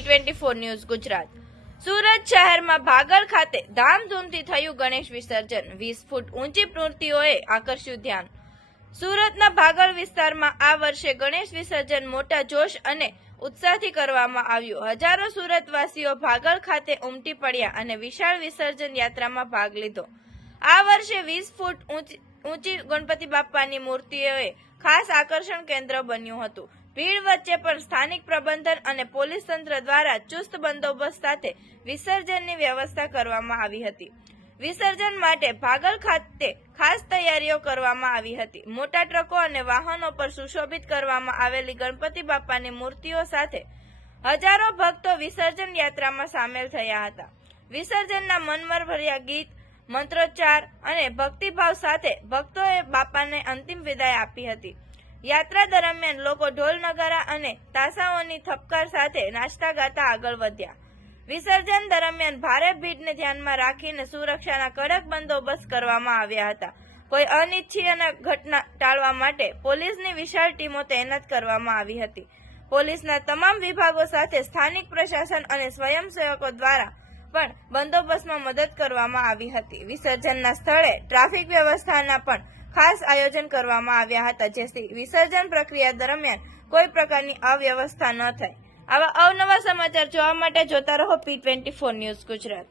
Twenty four news Gujarat Surat શહેરમાં ભાગળ ખાતે ધામધૂમથી થયું ગણેશ વિસર્જન. વીસ ફૂટ ઊંચી મૂર્તિઓએ આકર્ષ્યું ધ્યાન. સુરતના ભાગળ વિસ્તારમાં આ વર્ષે ગણેશ વિસર્જન મોટા જોશ અને ઉત્સાહથી કરવામાં આવ્યું. હજારો સુરતવાસીઓ ભાગળ ખાતે ઉમટી પડ્યા અને વિશાળ વિસર્જન યાત્રામાં ભાગ લીધો. આ વર્ષે વીસ ફૂટ ઊંચી ગણપતિ બાપ્પાની મૂર્તિઓએ ખાસ આકર્ષણ કેન્દ્ર બન્યું હતું. ભીડ વચ્ચે પણ સ્થાનિક પ્રબંધન અને પોલીસ તંત્ર દ્વારા ચુસ્ત બંદોબસ્ત સાથે વિસર્જનની વ્યવસ્થા કરવામાં આવી હતી. વિસર્જન માટે ભાગલ ખાતે ખાસ તૈયારીઓ કરવામાં આવી હતી. મોટા ટ્રકો અને વાહનો પર સુશોભિત કરવામાં આવેલી ગણપતિ બાપ્પાની મૂર્તિઓ સાથે હજારો ભક્તો વિસર્જન યાત્રામાં સામેલ થયા હતા. વિસર્જનના મનમર ભર્યા ગીત, મંત્રોચ્ચાર અને ભક્તિભાવ સાથે ભક્તોએ બાપાને અંતિમ વિદાય આપી હતી. યાત્રા દરમિયાન લોકો ઢોલ નગારા અને તાસાઓની થપકાર સાથે નાચતા ગાતા આગળ વધ્યા. વિસર્જન દરમિયાન ભારે ભીડને ધ્યાનમાં રાખીને સુરક્ષાના કડક બંદોબસ્ત કરવામાં આવ્યા હતા. કોઈ અનિચ્છનીય ઘટના ટાળવા માટે પોલીસની વિશાળ ટીમો તૈનાત કરવામાં આવી હતી. પોલીસના તમામ વિભાગો સાથે સ્થાનિક પ્રશાસન અને સ્વયંસેવકો દ્વારા પણ બંદોબસ્તમાં મદદ કરવામાં આવી હતી. વિસર્જનના સ્થળે ટ્રાફિક વ્યવસ્થાના પણ ખાસ આયોજન કરવામાં આવ્યા હતા, જેથી વિસર્જન પ્રક્રિયા દરમિયાન કોઈ પ્રકારની અવ્યવસ્થા ન થાય. આવા અવનવા સમાચાર જોવા માટે જોતા રહો P twenty four news Gujarat.